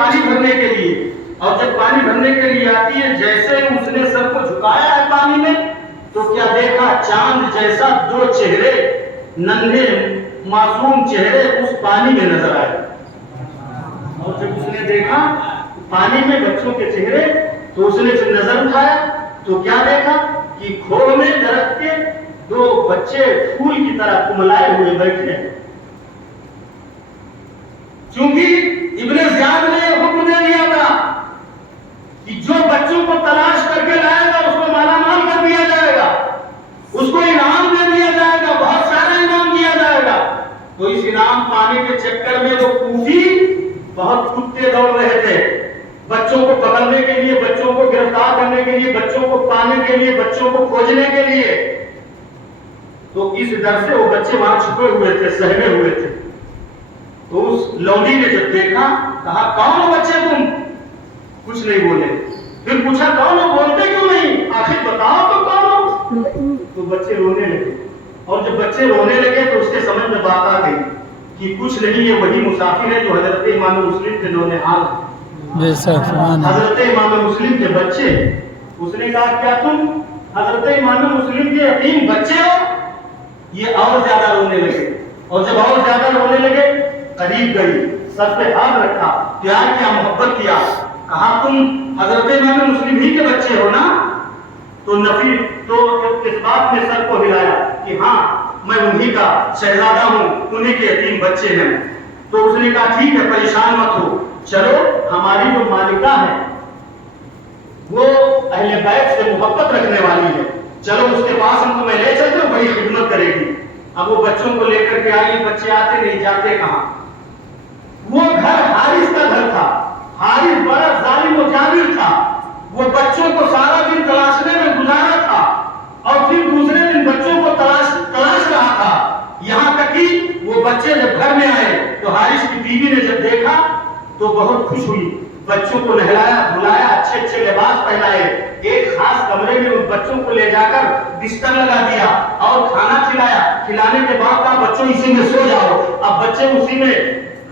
پانی بھرنے کے لیے، اور جب پانی بھرنے کے لیے آتی ہے، جیسے اس نے سر کو جھکایا ہے پانی میں، تو کیا دیکھا؟ چاند جیسا دو چہرے، ننھے معصوم چہرے اس پانی میں نظر آئے۔ اور جب اس نے دیکھا پانی میں بچوں کے چہرے، تو اس نے پھر نظر اٹھایا تو کیا دیکھا کہ کھوہ میں درخت کے دو بچے پھول کی طرح کملائے ہوئے بیٹھے ہیں۔ چونکہ ابن زیاد نے حکم دے دیا تھا کہ جو بچوں کو تلاش کر کے لائے گا اس کو مالا مال کر دیا جائے گا، اس کو انعام دے دیا جائے گا، بہت سارا انعام دیا جائے گا۔ تو اس انعام پانے کے چکر میں وہ کوفی بہت کتے دوڑ رہے تھے، بچوں کو پکڑنے کے لیے، بچوں کو گرفتار کرنے کے لیے، بچوں کو پانے کے لیے، بچوں کو کھوجنے کے لیے۔ تو اس ڈر سے وہ بچے وہاں چھپے ہوئے تھے، سہمے ہوئے تھے۔ تو اس لوڈی نے جب دیکھا، کہا کون ہو بچے تم؟ کچھ نہیں بولے۔ پھر پوچھا کون ہو، بولتے کیوں نہیں؟ آخر بتاؤ تو کون ہو؟ تو بچے رونے لگے، اور جب بچے رونے لگے تو اس کے سمجھ میں بات آ گئی کہ کچھ نہیں، یہ وہی مسافر ہے جو حضرت امام مسلم کے نونہال حضرت امام مسلم کے بچے۔ اس نے کہا کیا تم حضرت امام مسلم کے یتیم بچے ہو؟ یہ اور زیادہ رونے لگے، اور جب اور زیادہ رونے لگے قریب گئی، سر پہ ہاتھ رکھا، پیار کیا، محبت کیا، کہا تم حضرت امام مسلم ہی کے بچے ہو نا؟ تو نفی تو اس بات میں سر کو ہلایا کہ ہاں میں انہی کا شہزادہ ہوں، انہی کے یتیم بچے ہیں۔ تو اس نے کہا ٹھیک ہے، پریشان مت ہو، چلو ہماری جو مالکہ ہے وہ اہل بیت سے محبت رکھنے والی ہے، چلو اس کے پاس ہم کو میں لے چلتے ہوں، بڑی خدمت کرے گی۔ اب وہ بچوں کو لے کر کے آئی، بچے آتے نہیں، جاتے کہاں؟ وہ گھر حارث کا گھر تھا، حارث بڑا ظالم و جابر تھا، وہ بچوں کو سارا دن تلاشنے میں گزارا تھا، اور پھر دوسرے دن بچوں کو تلاش رہا تھا، یہاں تک کہ وہ بچے جب گھر میں آئے تو حارث کی بیوی نے جب دیکھا تو بہت خوش ہوئی، بچوں کو نہلایا دھلایا، اچھے اچھے لباس پہنائے، ایک خاص کمرے میں ان بچوں کو لے جا کر بستر لگا دیا اور کھانا کھلایا۔ کھلانے کے بعد کہا بچوں اسی میں سو جاؤ۔ اب بچے اسی میں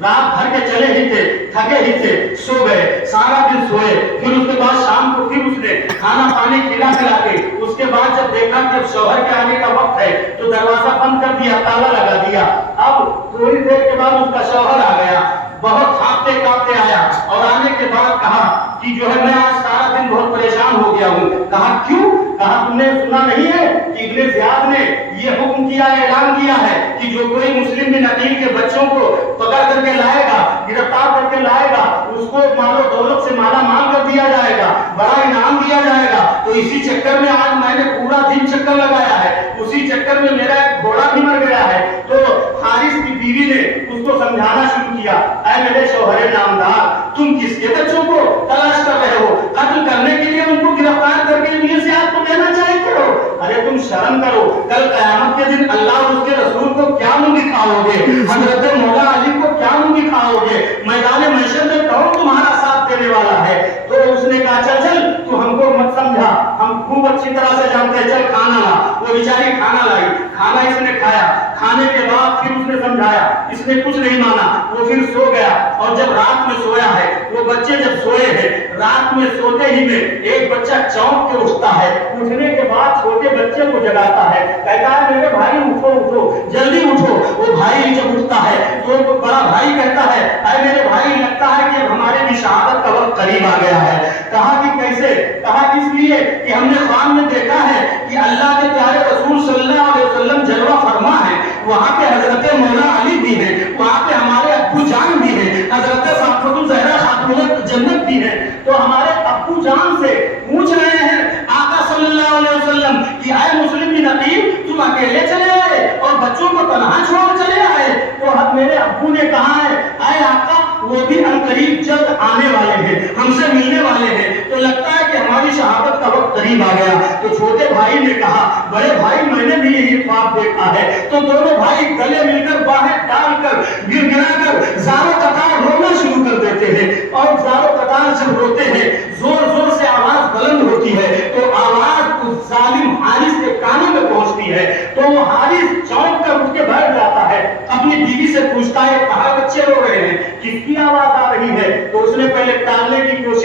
رات بھر کے چلے ہی تھے، تھکے ہی تھے، سو گئے، سارا دن سوئے۔ پھر اس کے بعد شام کو پھر اس نے کھانا پانی کھلا کے اس کے بعد جب دیکھا کہ شوہر کے آنے کا وقت ہے تو دروازہ بند کر دیا، تالا لگا دیا۔ اب تھوڑی دیر کے بعد اس کا شوہر آ گیا، بہت کانپتے کانپتے آیا، اور آنے کے بعد کہا کہ جو ہے میں آج سارا دن بہت پریشان ہو گیا ہوں۔ کہا کیوں؟ کہا تم نے سنا نہیں ہے کہ ابن زیاد نے یہ حکم کیا ہے، اعلان کیا ہے کہ جو کوئی مسلم بن عقیل کے بچوں کو پکڑ کر کے لائے گا، گرفتار کر کے لائے گا، اس کو مال و دولت سے مالا مال کر دیا جائے گا، بڑا انعام دیا جائے گا۔ تو اسی چکر میں آج میں نے پورا دن چکر لگایا ہے، اسی چکر میں میرا ایک گھوڑا بھی مر گیا ہے۔ تو حارث کی بیوی نے اس کو سمجھانا شروع کیا، اے میرے شوہر نامدار، تم کس کے بچوں کو تلاش کر رہے ہو؟ قتل کرنے کے لیے ان کو گرفتار کر کے ابن زیاد کو دینا چاہتے ہو؟ ارے تم شرم کرو، کل قیامت کے دن اللہ اور اس کے رسول کو کیا منہ دکھاؤ گے؟ حضرت مولا علی کو کیا منہ دکھاؤ گے؟ میدان محشر میں کون تمہارا ساتھ دینے والا ہے؟ تو اس نے کہا چل تو ہم کو مت سمجھا، ہم خوب اچھی طرح سے جانتے ہیں، چل کھانا لا۔ وہ بیچاری کھانا لائی، کھانا اس نے کھایا، کھانے کے بعد پھر اس نے سمجھایا، اس نے کچھ نہیں مانا، وہ پھر سو گیا۔ اور جب رات میں سویا ہے، وہ بچے جب سوئے ہیں، رات میں سوتے ہی میں ایک بچہ چونک کے اٹھتا ہے، اٹھنے کے بعد چھوٹے بچے کو جگاتا ہے، کہتا ہے میرے بھائی اٹھو اٹھو جلدی اٹھو۔ وہ بھائی جب اٹھتا ہے تو بڑا بھائی کہتا ہے اے میرے بھائی لگتا ہے کہ ہمارے بھی شہادت کا وقت قریب آ گیا ہے۔ کہا کہ کیسے؟ کہا اس لیے کہ ہم نے خواب میں دیکھا ہے کہ اللہ کے پیارے رسول صلی اللہ علیہ وسلم جلوہ فرما ہے، وہاں پہ حضرت مولا علی بھی ہیں، وہاں پہ ہمارے ابو جان بھی ہیں، حضرت فاطمہ الزہرا خاتون جنت بھی ہیں۔ تو ہمارے ابو جان سے پوچھ رہے ہیں آقا صلی اللہ علیہ وسلم کہ اے مسلم بن عقیل تم اکیلے چلے آئے اور بچوں کو تنہا چھوڑ چلے آئے؟ تو میرے ابو نے کہا ہے اے آقا وہ بھی عنقریب جلد آنے والے ہیں، ہم سے ملنے والے ہیں، تو لگتا ہے کہ ہماری شہادت کا وقت قریب آ گیا۔ تو چھوٹے بھائی نے کہا بڑے بھائی میں نے بھی یہی خواب دیکھا ہے۔ تو دونوں بھائی گلے مل کر باہیں ڈال کر گر گرا کر زاروں قطار رونا شروع کر دیتے ہیں، اور زاروں قطار جب روتے ہیں زور زور سے آواز بلند ہوتی ہے تو آواز اس ظالم حارث کے کانوں میں پہنچتی ہے۔ تو وہ حارث چونک کر اٹھ کے بیٹھ جاتا ہے، اپنی بیوی سے پوچھتا ہے کہاں بچے رو رہے ہیں، کس کی آواز آ رہی ہے؟ تو اس نے پہلے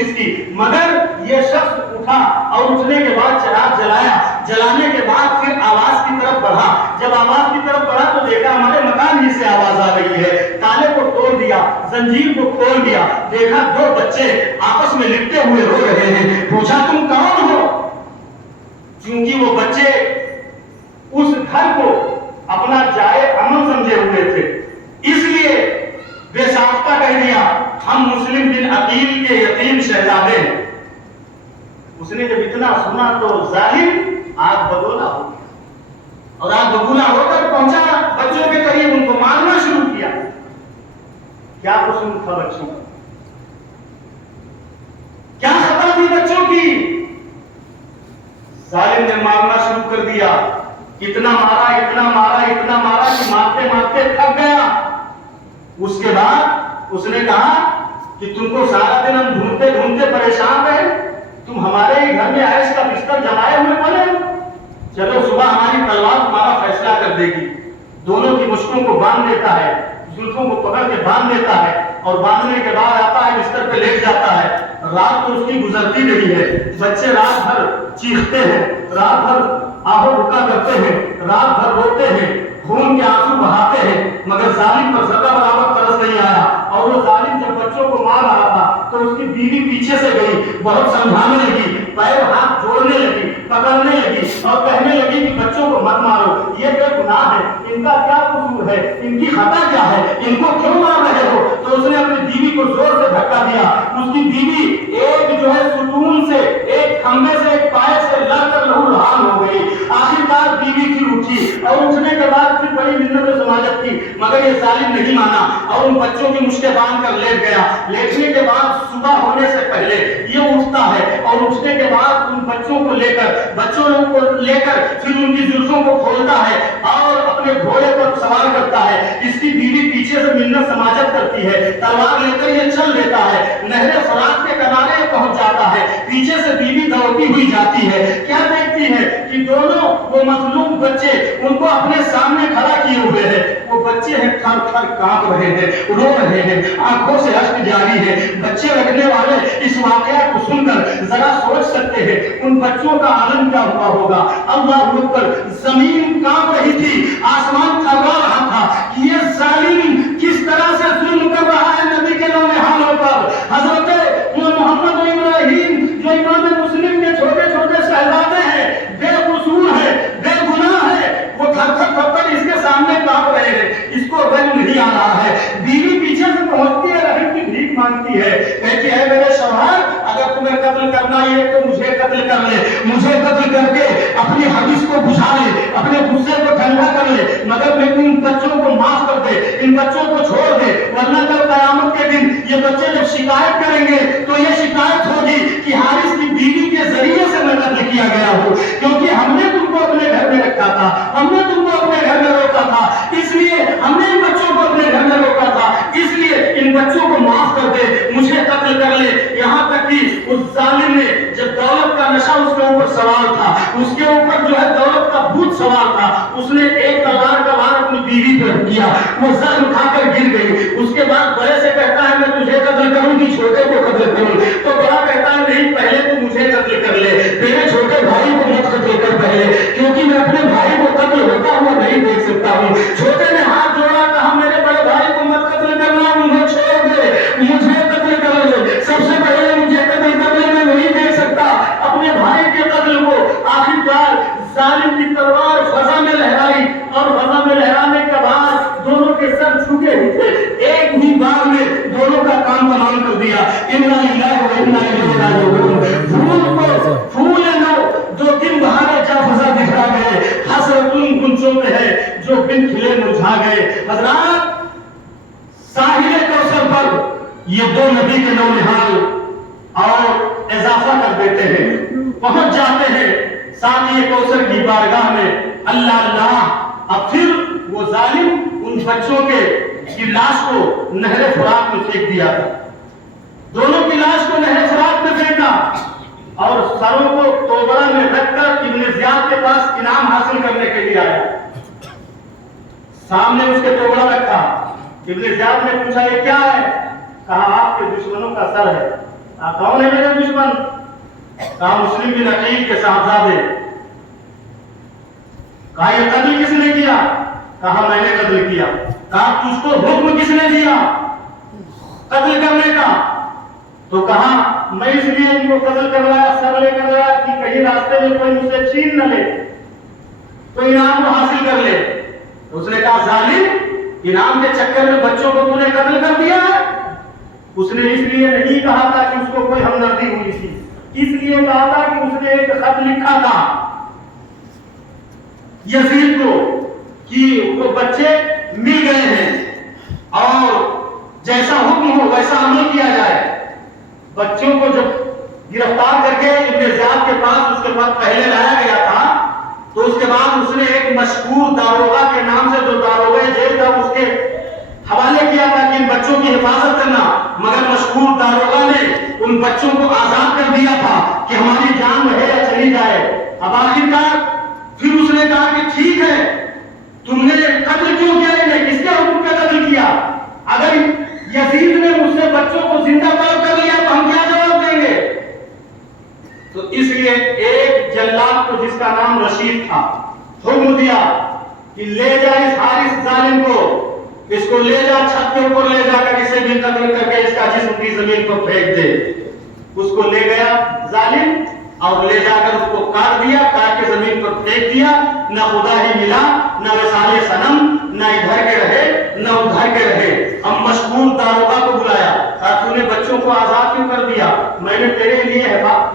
کوشش کی، مگر یہ شخص اٹھا اور اٹھنے کے بعد چراغ جلایا، جلانے کے بعد پھر آواز کی طرف بڑھا، جب آواز کی طرف بڑھا تو دیکھا ہمارے مکان ہی سے آواز آ رہی ہے، تالے کو توڑ دیا، زنجیر کو کھول دیا، دیکھا دو بچے آپس میں لپٹے ہوئے رو رہے ہیں، پوچھا تم کون ہو؟ چونکہ وہ بچے اس گھر کو اپنا جائے امن سمجھے ہوئے تھے، اس لیے بے ساختہ کہہ دیا ہم مسلم بن عقیل کے یتیم شہزادے ہیں۔ اس نے جب اتنا سنا تو ظالم آگ بگولا ہو گیا، اور آگ بگولا ہو کر پہنچا بچوں کے قریب، ان کو مارنا شروع کیا۔ کیا قصور تھا بچوں کا؟ کیا خطا تھی بچوں کی؟ ظالم نے مارنا شروع کر دیا، اتنا مارا اتنا مارا اتنا مارا کہ مارتے مارتے تھک گیا۔ اس کے بعد اس نے کہا کہ تم کو سارا دن ہم ڈھونڈتے ڈھونڈتے پریشان رہے، تم ہمارے ہی گھر میں عیش کا بستر جمائے ہوئے پڑے، چلو صبح ہماری تلوار تمہارا فیصلہ کر دے گی۔ دونوں کی مشکوں کو باندھ دیتا ہے، زلفوں کو پکڑ کے باندھ دیتا ہے، اور باندھنے کے بعد آتا ہے بستر پہ لیٹ جاتا ہے۔ رات تو اس کی گزرتی رہی ہے، بچے رات بھر چیختے ہیں، رات بھر آہو بکا کرتے ہیں، رات بھر روتے ہیں، خون کے آنسو بہاتے ہیں، مگر ظالم پر ذرہ برابر ترس نہیں آیا۔ اور وہ ظالم جب بچوں کو مار رہا تھا تو اس کی بیوی پیچھے سے گئی، بہت سمجھانے لگی، پیر ہاتھ جوڑنے لگی، پکڑنے لگی اور کہنے لگی کہ بچوں کو مت مارو، یہ بے گناہ ہے، ان کا کیا قصور ہے، ان کی خطا کیا ہے، ان کو کیوں مار رہے ہو؟ تو اس نے اپنی بیوی کو زور سے دھکا دیا، اس کی بیوی ایک جو ہے ستون سے، ایک کھمبے سے، ایک پائے سے لڑ کر لہو لہان ہو گئی۔ آخرکار بیوی پھر اٹھی اور اٹھنے کے بعد پھر بڑی منت و سماجت کی، مگر یہ ظالم نہیں مانا اور ان بچوں کی مشکیں باندھ کر لیٹ گیا۔ لیٹنے کے بعد صبح ہونے سے پہلے یہ اٹھتا ہے اور اٹھنے کے بعد ان بچوں کو لے کر پھر ان کی زلفوں کو کھولتا ہے اور اپنے گھوڑے پر سوار کرتا ہے۔ اس کی بیوی پیچھے سے منت سماجت کرتی ہے، تلوار لے کر یہ چل دیتا ہے، نہر فرات کے کنارے پہنچ جاتا ہے، پیچھے سے بیوی دوڑتی ہوئی جاتی ہے، کیا دیکھتی ہے کہ دونوں وہ مظلوم بچے ان کو اپنے سامنے کھڑا کیے ہوئے ہیں، وہ بچے ہیں تھر تھر کانپ رہے ہیں، رو رہے ہیں، آنکھوں سے اشک جاری ہے۔ بچے رکھنے والے اس واقعہ کو سن کر ذرا سوچ سکتے ہیں ان بچوں کا عالم کیا ہوا ہوگا۔ اللہ اکبر، زمین کانپ رہی تھی، آسمان تھرا رہا تھا کہ یہ ظالم کس طرح سے ظلم کر رہا ہے نبی کے نونہالوں پر۔ حضرت محمد و ابراہیم جو امام مسلم کے چھوٹے چھوٹے شہزادے ہیں، بے قصور ہے، بے گناہ ہے، وہ تھر تھر تھر تھر اس کے سامنے کانپ رہے ہیں، اس کو رنگ نہیں آ رہا ہے۔ بیوی پیچھے سے پہنچتی ہے، رحم کی بھیک مانگتی ہے، کہتی ہے میرے شوہر اگر تمہیں قتل کرنا ہے تو مجھے قتل کر لے، مجھے قتل کر کے اپنی حدیث کو بجھا لے، اپنے غصے کو ٹھنڈا کر لے، مگر لیکن ان بچوں کو معاف کر دے، ان بچوں کو چھوڑ دے، ورنہ کل قیامت کے دن یہ بچے جب شکایت کریں گے تو یہ شکایت ہوگی کہ حارث کی بیوی کے ذریعے سے میں قتل کیا گیا ہوں، کیونکہ ہم نے تم کو اپنے گھر میں رکھا تھا، ہم نے تم کو اپنے گھر میں روکا تھا، اس لیے ہم نے ان بچوں کو اپنے گھر میں روکا تھا، اس لیے ان بچوں کو معاف کر دے، مجھے قتل کر لے۔ یہاں تک کہ اس ظالم نے جب دولت کا نشہ اس کے اوپر سوار تھا، اس کے اوپر جو ہے دولت کا بھوت سوار تھا، اس نے ایک تلوار کا وار اپنی بیوی پر کیا، وہ سر اٹھا کر گر گئی۔ اس کے بعد بڑے سے کہتا ہے میں تجھے قتل کروں گی چھوٹے کو قتل کروں، تو بڑا کہتا ہے نہیں پہلے تو مجھے قتل کر لے، میرے چھوٹے بھائی کو مت قتل کر پہلے، کیونکہ میں اپنے بھائی کو قتل ہوتا ہوا نہیں دیکھ سکتا ہوں۔ چھوٹے نے ہاتھ جوڑا، کہا میرے بڑے بھائی کو مت قتل کرنا، مجھے چھوڑ دے، مجھے قتل کر لے، سب سے پہلے مجھے قتل کر لے، میں نہیں دیکھ سکتا اپنے بھائی کے قتل کو۔ آخرکار ظالم کی تلوار فضا میں لہرائی اور فضا میں لہرانے کے بعد دونوں کے سر جھکے ہوئے تھے، ایک ہی بار میں دونوں کا کام تمام کر دیا۔ انا للہ و انا الیہ راجعون۔ پھول نو جو دن بہارے جا فضا دکھا گئے، حسرت ان گنچوں میں ہے جو بن کھلے مرجھا گئے۔ حضرات، ساحل کوثر پر یہ دو نبی کے نونہال اور اضافہ کر دیتے ہیں، پہنچ جاتے ہیں ساتھ یہ کوثر کی بارگاہ میں۔ اللہ اللہ، اب پھر وہ ظالم ان بچوں کی لاش کو نہر فرات میں پھینک دیا تھا، دونوں کی لاش کو نہر فرات میں پھینکا اور سروں کو توبرہ میں رکھ کر ابن زیاد کے پاس انعام حاصل کرنے کے لیے آیا۔ سامنے اس کے توبرہ رکھا، ابن زیاد نے پوچھا یہ کیا ہے؟ کہا آپ کے دشمنوں کا سر ہے۔ کون ہے میرے دشمن؟ کہا مسلم بن عقیل کے صاحبزادے۔ کہا یہ قتل کس نے کیا؟ کہا میں نے قتل کیا۔ کہا تجھ کو حکم کس نے دیا قتل کرنے کا؟ تو کہا میں اس لیے ان کو قتل کر رہا، سر لے کر رہا کہ کہیں راستے میں کوئی مجھ سے چھین نہ لے تو انعام کو حاصل کر لے۔ اس نے کہا ظالم، انعام کے چکر میں بچوں کو تو نے قتل کر دیا ہے۔ اس نے اس لیے نہیں کہا تھا کہ اس کو کوئی ہمدردی ہوئی تھی، اس لیے کہا تھا کہ اس نے ایک خط لکھا تھا یزید کو کہ وہ بچے مل گئے ہیں اور جیسا حکم ہو ویسا عمل کیا جائے۔ بچوں کو جب گرفتار کر کے ابن زیاد کے پاس اس کے بعد پہلے لایا گیا تھا تو اس کے بعد اس نے ایک مشہور داروغہ کے نام سے جو داروغہ جیل تھا اس کے حوالے کیا تھا کہ ان بچوں کی حفاظت کرنا، مگر مشہور داروغہ نے ان بچوں کو آزاد کر دیا تھا کہ ہماری جان رہے یا چلی جائے۔ اب آخرکار پھر اس نے کہا کہ ٹھیک ہے، تم نے قتل کیوں کیا؟ انہیں کس کے حکم پہ قتل کیا؟ اگر یزید نے مجھ سے بچوں کو زندہ طلب کر لیا تو ہم کیا جواب دیں گے؟ تو اس لیے ایک جلاد کو جس کا نام رشید تھا حکم دیا کہ لے جا اس حارث ظالم کو، اس کو لے جا چھت کے اوپر لے جا کر اسے بھی قتل کر کے اس کا جسم کی زمین پر پھینک دے۔ اس کو لے گیا ظالم اور لے جا کر اس کو کاٹ دیا، کاٹ کے زمین پر پھینک دیا۔ نہ خدا ہی ملا، نہ وصال صنم، نہ ادھر کے رہے نہ ادھر کے رہے۔ اب مشہور داروغہ کو بلایا، کہا تو نے بچوں کو آزاد کیوں کر دیا؟ میں نے تیرے لیے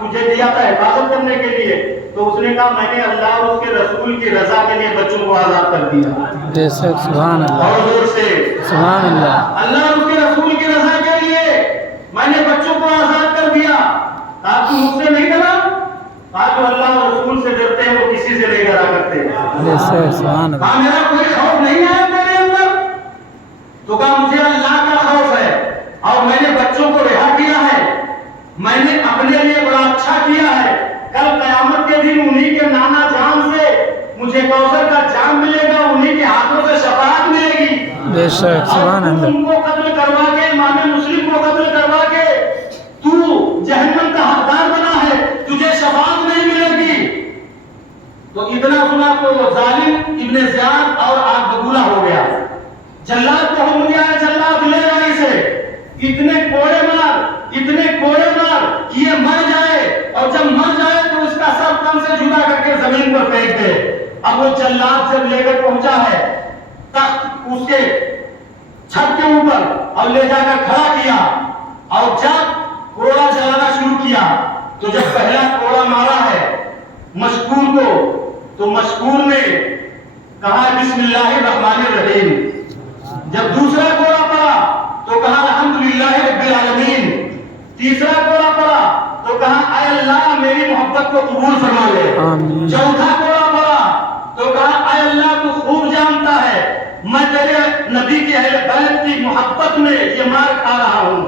تجھے دیا تھا حفاظت کرنے کے لیے۔ تو اس نے کہا میں نے اللہ اور اس کے رسول کی رضا کے لیے بچوں کو آزاد کر دیا۔ سبحان اللہ، اور زور سے سبحان اللہ، اللہ اور اس کے رسول کی رضا کے لیے میں نے بچوں کو آزاد کر دیا۔ کہا تو مجھ سے نہیں ڈرا؟ کہا جو اللہ اور رسول سے ڈرتے ہیں وہ کسی سے نہیں ڈرا کرتے۔ سبحان اللہ، کہا میرا کوئی خوف نہیں ہے میرے اندر؟ تو کہا مجھے اللہ کا خوف ہے اور میں نے بچوں کو رہا کیا ہے، میں نے اپنے لیے بڑا اچھا کیا ہے۔ کل قیامت کے دن انہی کے نانا جان سے مجھے کوثر کا جام ملے گا، انہی کے ہاتھوں سے شفاعت ملے گی۔ بے شک، سبحان اللہ، ان کو قتل کروا کے، امام مسلم کو قتل کروا کے تو جہنم کا حقدار بنا ہے، تجھے شفاعت نہیں ملے گی۔ تو اتنا سنا تو وہ ظالم ابن زیاد اور آگ بگولا ہو گیا۔ جلاد کو حکم دیا ہے جلاد لے جا اسے، اتنے کوڑے مار کہ یہ مر جائے، اور جب مر جائے تو اس کا سر تن سے جدا کر کے زمین پر پھینک دے۔ اب وہ جلاد جب لے کر پہنچا ہے تخت اس کے چھت کے اوپر اور لے جا کر کھڑا کیا، اور جب کوڑا جلانا شروع کیا تو جب پہلا کوڑا مارا ہے مشکور کو تو مشکور نے کہا بسم اللہ الرحمن الرحیم۔ جب دوسرا کوڑا پڑا تو کہا الحمدللہ رب العالمین۔ تیسرا کوڑا پڑا تو کہا اے اللہ میری محبت کو قبول فرما لے۔ چوتھا کوڑا پڑا تو کہا اے اللہ تو خوب جانتا ہے میں تیرے نبی کے اہل بیت کی محبت میں یہ مار کھا رہا ہوں۔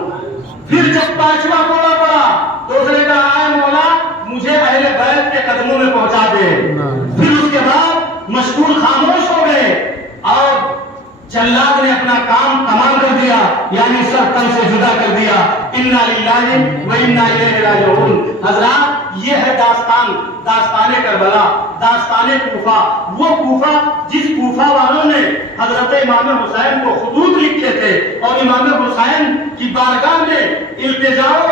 پھر جب پانچواں کوڑا پڑا تو اس نے کہا اے مولا مجھے اہل بیت کے قدموں میں پہنچا دے۔ پھر اس کے بعد مشکور خاموش ہو گئے اور جلاد نے اپنا کام تمام کر دیا، یعنی سر تن سے جدا کر دیا۔ انا للہ و انا الیہ راجعون۔ حضرات یہ ہے داستان کربلا، داستان کوفہ، وہ کوفہ جس کوفہ والوں نے حضرت امام حسین کو خطوط لکھے تھے اور امام حسین کی بارگاہ میں التجاؤ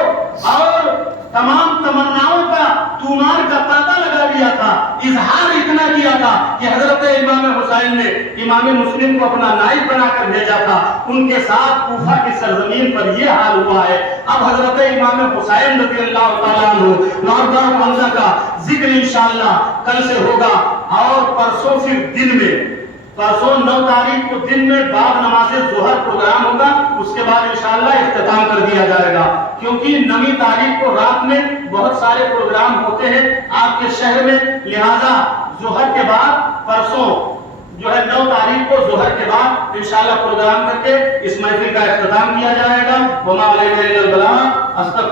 اور تمام تمناؤں کا تومار کا تاتا لگا دیا تھا، اظہار اتنا کیا تھا کہ حضرت امام حسین نے امام مسلم کو اپنا نائب بنا کر بھیجا تھا۔ ان کے ساتھ کوفہ کی سرزمین پر یہ حال ہوا ہے۔ اب حضرت امام حسین رضی اللہ تعالیٰ عنہ نوردار حمزہ کا ذکر انشاءاللہ کل سے ہوگا، اور پرسوں پھر دن میں، پرسوں 9 تاریخ کو دن میں بعد نماز ظہر پروگرام ہوگا، اس کے بعد انشاءاللہ اختتام کر دیا جائے گا، کیونکہ 9 تاریخ کو رات میں بہت سارے پروگرام ہوتے ہیں آپ کے شہر میں، لہذا ظہر کے بعد پرسوں جو ہے 9 تاریخ کو ظہر کے بعد انشاءاللہ پروگرام کر کے اس محفل کا اختتام کیا جائے گا۔ وما علینا الا البلاغ۔